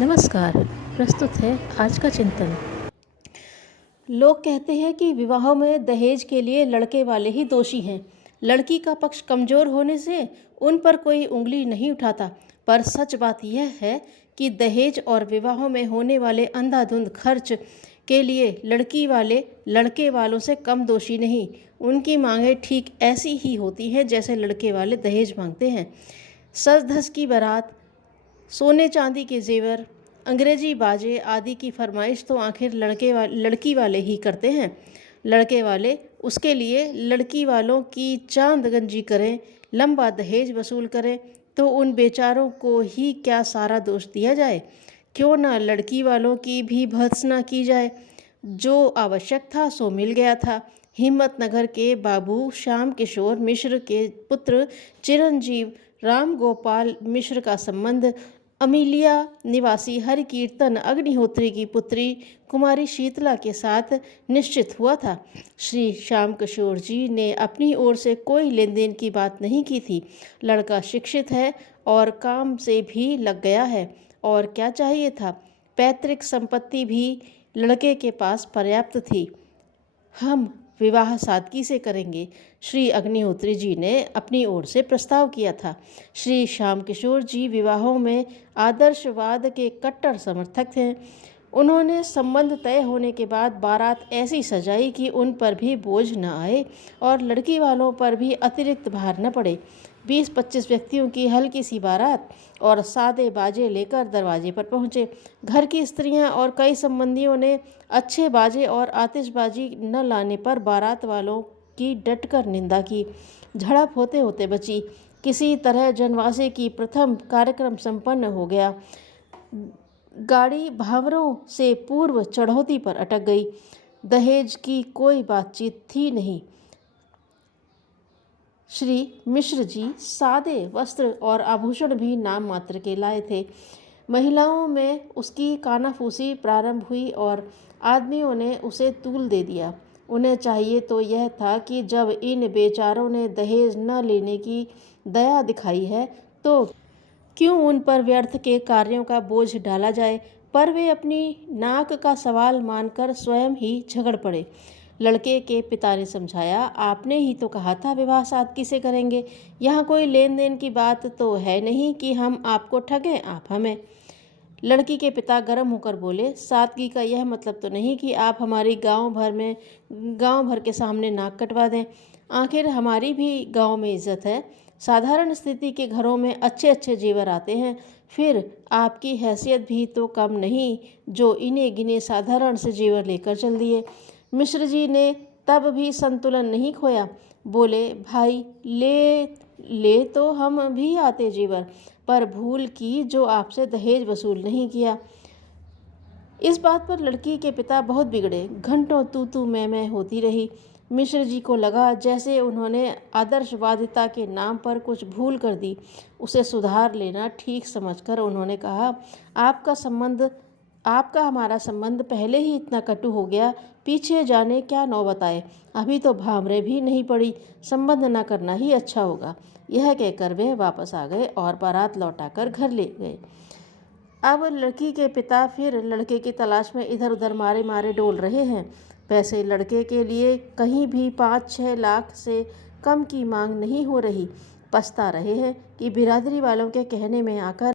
नमस्कार। प्रस्तुत है आज का चिंतन। लोग कहते हैं कि विवाहों में दहेज के लिए लड़के वाले ही दोषी हैं। लड़की का पक्ष कमज़ोर होने से उन पर कोई उंगली नहीं उठाता। पर सच बात यह है कि दहेज और विवाहों में होने वाले अंधाधुंध खर्च के लिए लड़की वाले लड़के वालों से कम दोषी नहीं। उनकी मांगें ठीक ऐसी ही होती हैं जैसे लड़के वाले दहेज मांगते हैं। सज धज की बारात, सोने चांदी के जेवर, अंग्रेजी बाजे आदि की फरमाइश तो आखिर लड़की वाले ही करते हैं। लड़के वाले उसके लिए लड़की वालों की चांद गंजी करें, लंबा दहेज वसूल करें तो उन बेचारों को ही क्या सारा दोष दिया जाए। क्यों ना लड़की वालों की भी भर्त्सना की जाए। जो आवश्यक था सो मिल गया था। हिम्मतनगर के बाबू श्याम किशोर मिश्र के पुत्र चिरंजीव राम गोपाल मिश्र का संबंध अमीलिया निवासी हरिकीर्तन अग्निहोत्री की पुत्री कुमारी शीतला के साथ निश्चित हुआ था। श्री श्याम किशोर जी ने अपनी ओर से कोई लेन देन की बात नहीं की थी। लड़का शिक्षित है और काम से भी लग गया है, और क्या चाहिए था। पैतृक संपत्ति भी लड़के के पास पर्याप्त थी। हम विवाह सादगी से करेंगे, श्री अग्निहोत्री जी ने अपनी ओर से प्रस्ताव किया था। श्री श्याम किशोर जी विवाहों में आदर्शवाद के कट्टर समर्थक थे। उन्होंने संबंध तय होने के बाद बारात ऐसी सजाई कि उन पर भी बोझ न आए और लड़की वालों पर भी अतिरिक्त भार न पड़े। 20-25 व्यक्तियों की हल्की सी बारात और सादे बाजे लेकर दरवाजे पर पहुँचे। घर की स्त्रियां और कई संबंधियों ने अच्छे बाजे और आतिशबाजी न लाने पर बारात वालों की डटकर निंदा की। झड़प होते होते बची। किसी तरह जनवासे की प्रथम कार्यक्रम संपन्न हो गया। गाड़ी भावरों से पूर्व चढ़ौती पर अटक गई। दहेज की कोई बातचीत थी नहीं। श्री मिश्र जी सादे वस्त्र और आभूषण भी नाम मात्र के लाए थे। महिलाओं में उसकी कानाफूसी प्रारंभ हुई और आदमियों ने उसे तूल दे दिया। उन्हें चाहिए तो यह था कि जब इन बेचारों ने दहेज न लेने की दया दिखाई है तो क्यों उन पर व्यर्थ के कार्यों का बोझ डाला जाए। पर वे अपनी नाक का सवाल मानकर स्वयं ही झगड़ पड़े। लड़के के पिता ने समझाया, आपने ही तो कहा था विवाह सादगी से करेंगे। यहाँ कोई लेन देन की बात तो है नहीं कि हम आपको ठगें, आप हमें। लड़की के पिता गर्म होकर बोले, सादगी का यह मतलब तो नहीं कि आप हमारी गांव भर के सामने नाक कटवा दें। आखिर हमारी भी गांव में इज्जत है। साधारण स्थिति के घरों में अच्छे अच्छे जेवर आते हैं। फिर आपकी हैसियत भी तो कम नहीं जो इन्हें गिने साधारण से जेवर लेकर चल दिए। मिश्र जी ने तब भी संतुलन नहीं खोया। बोले, भाई ले तो हम भी आते जेवर, पर भूल की जो आपसे दहेज वसूल नहीं किया। इस बात पर लड़की के पिता बहुत बिगड़े। घंटों तू मैं होती रही। मिश्र जी को लगा जैसे उन्होंने आदर्शवादिता के नाम पर कुछ भूल कर दी। उसे सुधार लेना ठीक समझकर उन्होंने कहा, आपका हमारा संबंध पहले ही इतना कटु हो गया, पीछे जाने क्या नौबत आए। अभी तो भामरे भी नहीं पड़ी, संबंध न करना ही अच्छा होगा। यह कहकर वे वापस आ गए और बारात लौटाकर घर ले गए। अब लड़की के पिता फिर लड़के की तलाश में इधर उधर मारे डोल रहे हैं। पैसे लड़के के लिए कहीं भी 5-6 लाख से कम की मांग नहीं हो रही। पछता रहे हैं कि बिरादरी वालों के कहने में आकर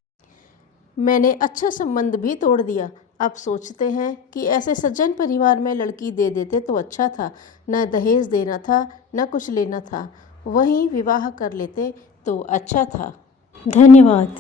मैंने अच्छा संबंध भी तोड़ दिया। अब सोचते हैं कि ऐसे सज्जन परिवार में लड़की दे देते तो अच्छा था। न दहेज देना था, न कुछ लेना था। वहीं विवाह कर लेते तो अच्छा था। धन्यवाद।